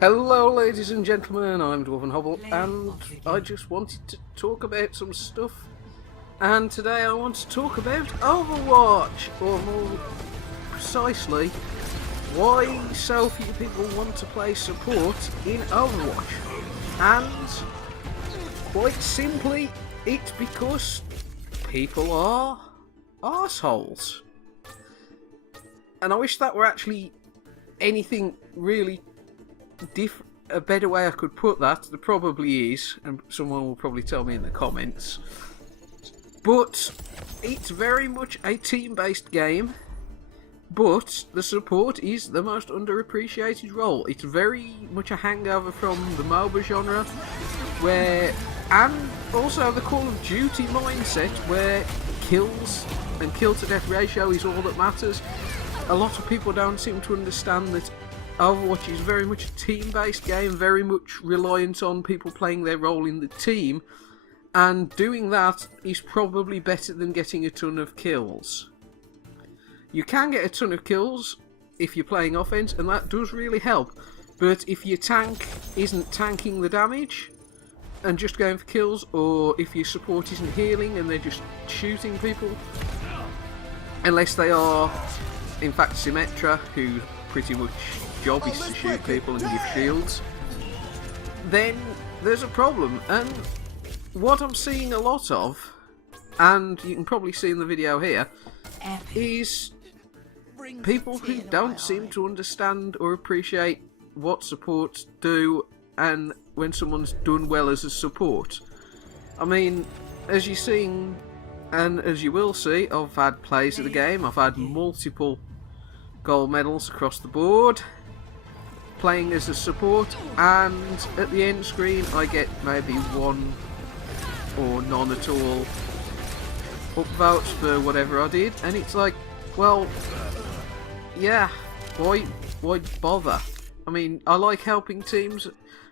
Hello ladies and gentlemen, I'm Dwarven Hobble and I just wanted to talk about some stuff, and today I want to talk about Overwatch, or more precisely, why so few people want to play support in Overwatch. And quite simply, it's because people are arseholes. And I wish that were actually anything really a better way I could put that. There probably is, and someone will probably tell me in the comments. But it's very much a team-based game, but the support is the most underappreciated role. It's very much a hangover from the MOBA genre, and also the Call of Duty mindset, where kills and kill to death ratio is all that matters. A lot of people don't seem to understand that Overwatch is very much a team-based game, very much reliant on people playing their role in the team, and doing that is probably better than getting a ton of kills. You can get a ton of kills if you're playing offense, and that does really help, but if your tank isn't tanking the damage and just going for kills, or if your support isn't healing and they're just shooting people, unless they are in fact Symmetra, who pretty much job is to shoot people and give shields, then there's a problem. And what I'm seeing a lot of, and you can probably see in the video here, is people who don't seem to understand or appreciate what supports do and when someone's done well as a support. I mean, as you're seeing, and as you will see, I've had plays of the game, I've had multiple gold medals across the board playing as a support, and at the end screen I get maybe one or none at all upvotes for whatever I did, and it's like, well, yeah, why bother? I mean, I like helping teams,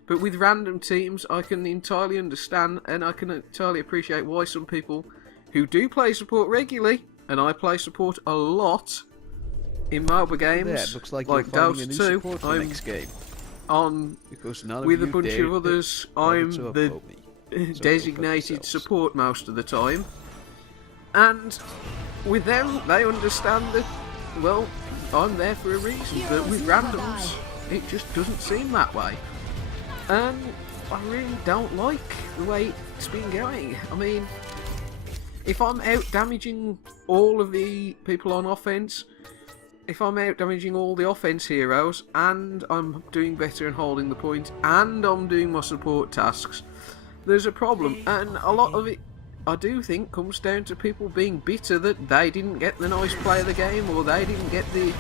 but with random teams I can entirely understand and I can entirely appreciate why some people who do play support regularly, and I play support a lot in MOBA games, looks like Dota 2, I'm next game. on with a bunch of others. I'm the designated support most of the time, and with them they understand that, well, I'm there for a reason, but with randoms it just doesn't seem that way, and I really don't like the way it's been going. I mean, if I'm out damaging all of the people on offense, if I'm out damaging all the offense heroes, and I'm doing better and holding the point, and I'm doing my support tasks, there's a problem. And a lot of it, I do think, comes down to people being bitter that they didn't get the nice play of the game, or they didn't get the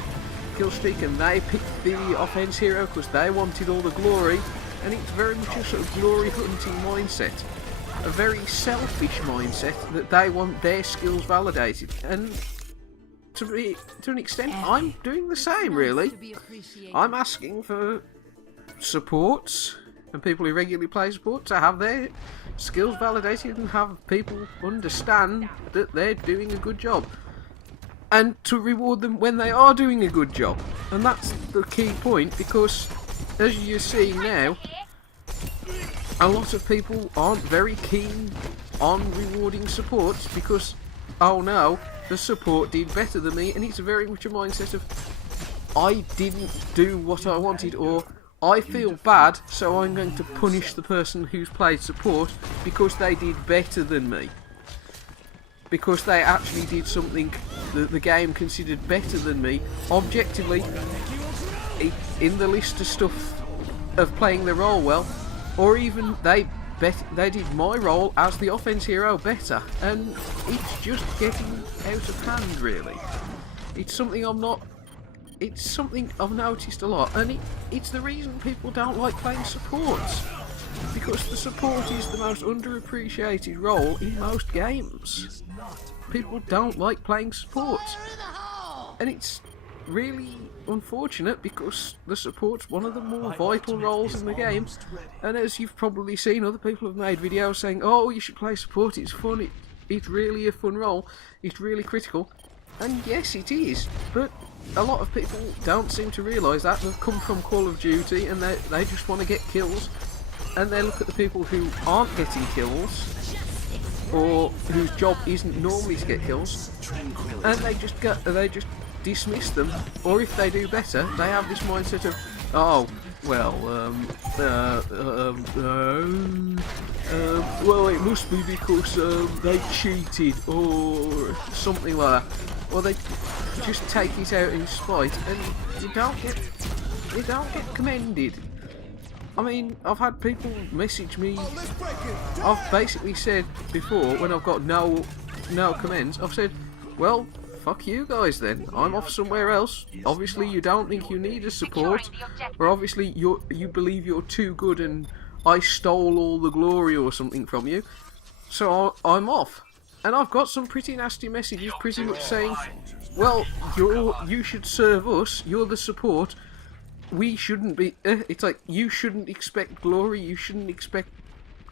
kill streak, and they picked the offense hero because they wanted all the glory. And it's very much a sort of glory hunting mindset, a very selfish mindset, that they want their skills validated. And to an extent, I'm doing the same, really. I'm asking for supports and people who regularly play support to have their skills validated and have people understand that they're doing a good job, and to reward them when they are doing a good job. And that's the key point, because as you're seeing now, a lot of people aren't very keen on rewarding supports because, oh no, the support did better than me, and it's very much a mindset of, I didn't do what I wanted, or I feel bad, so I'm going to punish the person who's played support because they did better than me, because they actually did something that the game considered better than me objectively in the list of stuff of playing the role well, or even they did my role as the offense hero better, and it's just getting out of hand, really. It's something I've noticed a lot, and it's the reason people don't like playing supports, because the support is the most underappreciated role in most games. People don't like playing supports, and it's really unfortunate because the support's one of the more vital roles in the game. And as you've probably seen, other people have made videos saying, oh, you should play support, it's fun, it's really a fun role, it's really critical. And yes, it is, but a lot of people don't seem to realise that. They've come from Call of Duty and they just want to get kills, and they look at the people who aren't getting kills or whose job isn't normally to get kills, and they just dismiss them. Or if they do better, they have this mindset of, oh well, well, it must be because they cheated or something like that. Or they just take it out in spite, and you don't get commended. I mean, I've had people message me. I've basically said before, when I've got no comments, I've said, well, fuck you guys then. I'm off somewhere else. Obviously you don't think you need a support, or obviously you believe you're too good and I stole all the glory or something from you. So I'm off. And I've got some pretty nasty messages pretty much saying, well, you should serve us, you're the support. We shouldn't be, it's like, you shouldn't expect glory, you shouldn't expect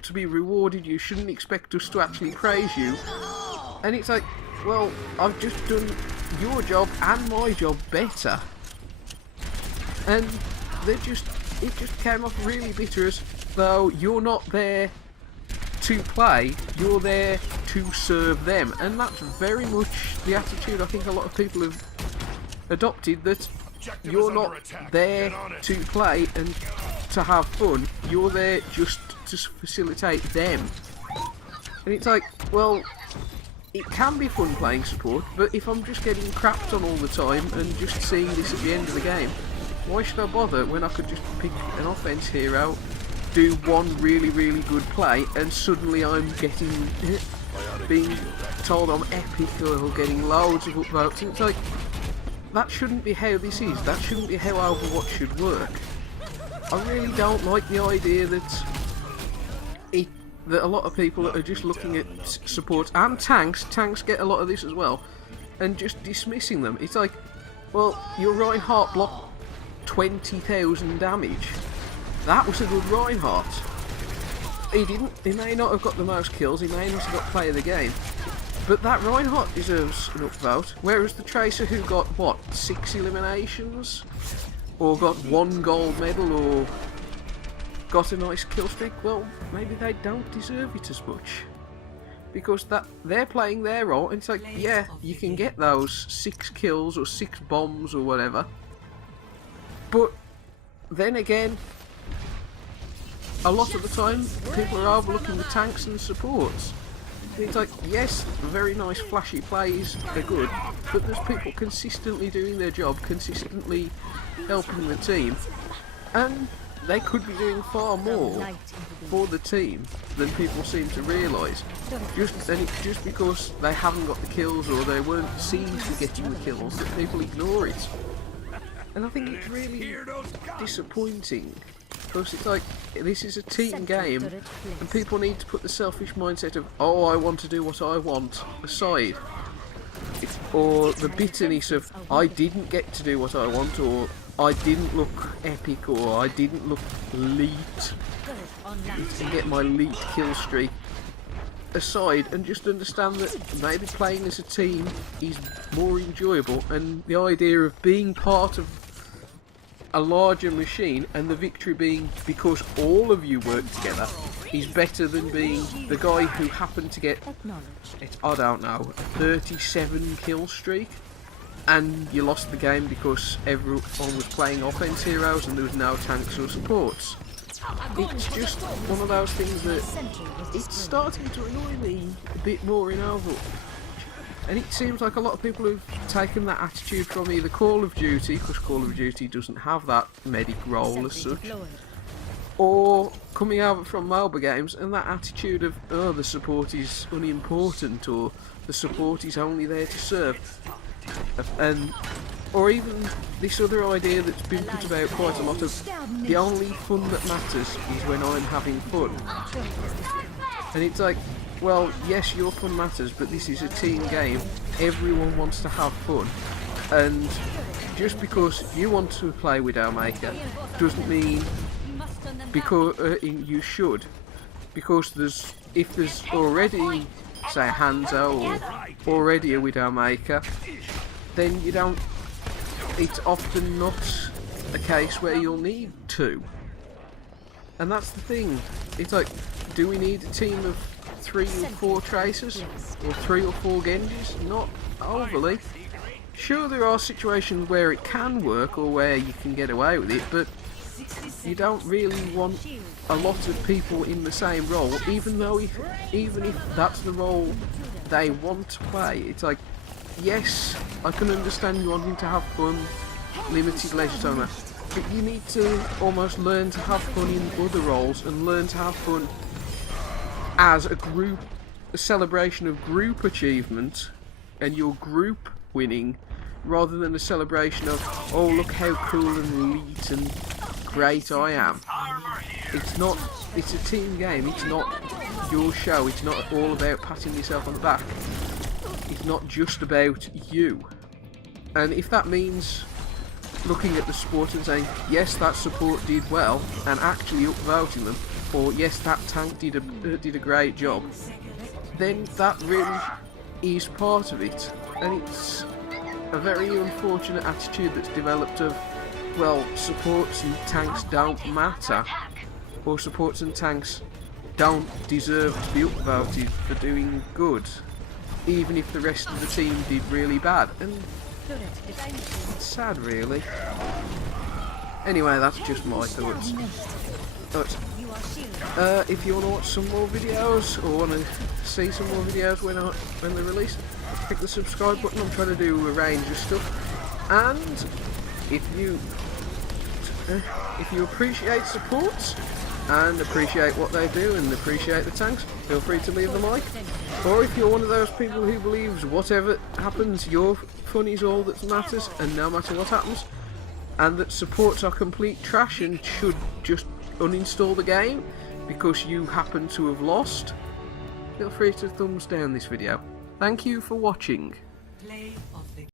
to be rewarded, you shouldn't expect us to actually praise you. And it's like, well, I've just done your job and my job better. And it just came off really bitter, as though you're not there to play, you're there to serve them. And that's very much the attitude I think a lot of people have adopted, that you're not there to play and to have fun, you're there just to facilitate them. And it's like, well, it can be fun playing support, but if I'm just getting crapped on all the time and just seeing this at the end of the game, why should I bother when I could just pick an offense hero, do one really, really good play, and suddenly I'm being told I'm epic or getting loads of upvotes. And it's like, that shouldn't be how this is. That shouldn't be how Overwatch should work. I really don't like the idea that a lot of people are just looking at support and tanks get a lot of this as well, and just dismissing them. It's like, well, your Reinhardt blocked 20,000 damage. That was a good Reinhardt. He may not have got the most kills, he may not have got play of the game, but that Reinhardt deserves an upvote. Whereas the Tracer, who got, what, 6 eliminations? Or got 1 gold medal, or got a nice kill streak, well, maybe they don't deserve it as much. Because they're playing their role, and it's like, yeah, you can get those 6 kills or 6 bombs or whatever. But then again, a lot of the time, people are overlooking the tanks and the supports. And it's like, yes, very nice flashy plays are good, but there's people consistently doing their job, consistently helping the team, and they could be doing far more for the team than people seem to realise. Just because they haven't got the kills or they weren't seen to get you the kills, that people ignore it. And I think it's really disappointing, because it's like, this is a team game, and people need to put the selfish mindset of, oh, I want to do what I want, aside. Or the bitterness of, I didn't get to do what I want, or I didn't look epic, or I didn't look elite to get my elite kill streak, aside, and just understand that maybe playing as a team is more enjoyable, and the idea of being part of a larger machine and the victory being because all of you work together is better than being the guy who happened to get, I don't know, a 37 kill streak, and you lost the game because everyone was playing offense heroes and there was no tanks or supports. It's just one of those things that it's starting to annoy me a bit more in Overwatch. And it seems like a lot of people have taken that attitude from either Call of Duty, because Call of Duty doesn't have that medic role as such, or coming over from mobile games, and that attitude of, oh, the support is unimportant, or the support is only there to serve. And or even this other idea that's been put about quite a lot of, the only fun that matters is when I'm having fun. And it's like, well, yes, your fun matters, but this is a team game. Everyone wants to have fun. And just because you want to play Widowmaker doesn't mean because you should. Because if there's already, say, a Hanzo or already a Widowmaker, then you don't it's often not a case where you'll need two. And that's the thing. It's like, do we need a team of 3 or 4 Tracers? Or 3 or 4 Genjis? Not overly. Sure, there are situations where it can work or where you can get away with it, but you don't really want a lot of people in the same role, even if that's the role they want to play. It's like, yes, I can understand you wanting to have fun, limited leisure time, but you need to almost learn to have fun in other roles and learn to have fun as a group, a celebration of group achievement and your group winning, rather than a celebration of, oh, look how cool and elite and great I am. It's a team game, it's not your show, it's not all about patting yourself on the back. It's not just about you. And if that means looking at the support and saying, yes, that support did well, and actually upvoting them, or yes, that tank did a great job, then that really is part of it. And it's a very unfortunate attitude that's developed of, well, supports and tanks don't matter, or supports and tanks don't deserve to be upvoted for doing good, even if the rest of the team did really bad. And it's sad, really. Anyway, that's just my thoughts. But if you want to watch some more videos, or want to see some more videos when they're released, click the subscribe button. I'm trying to do a range of stuff. And if you appreciate supports and appreciate what they do and appreciate the tanks, feel free to leave the like. Or if you're one of those people who believes whatever happens, your fun is all that matters, and no matter what happens, and that supports are complete trash and should just uninstall the game because you happen to have lost, feel free to thumbs down this video. Thank you for watching.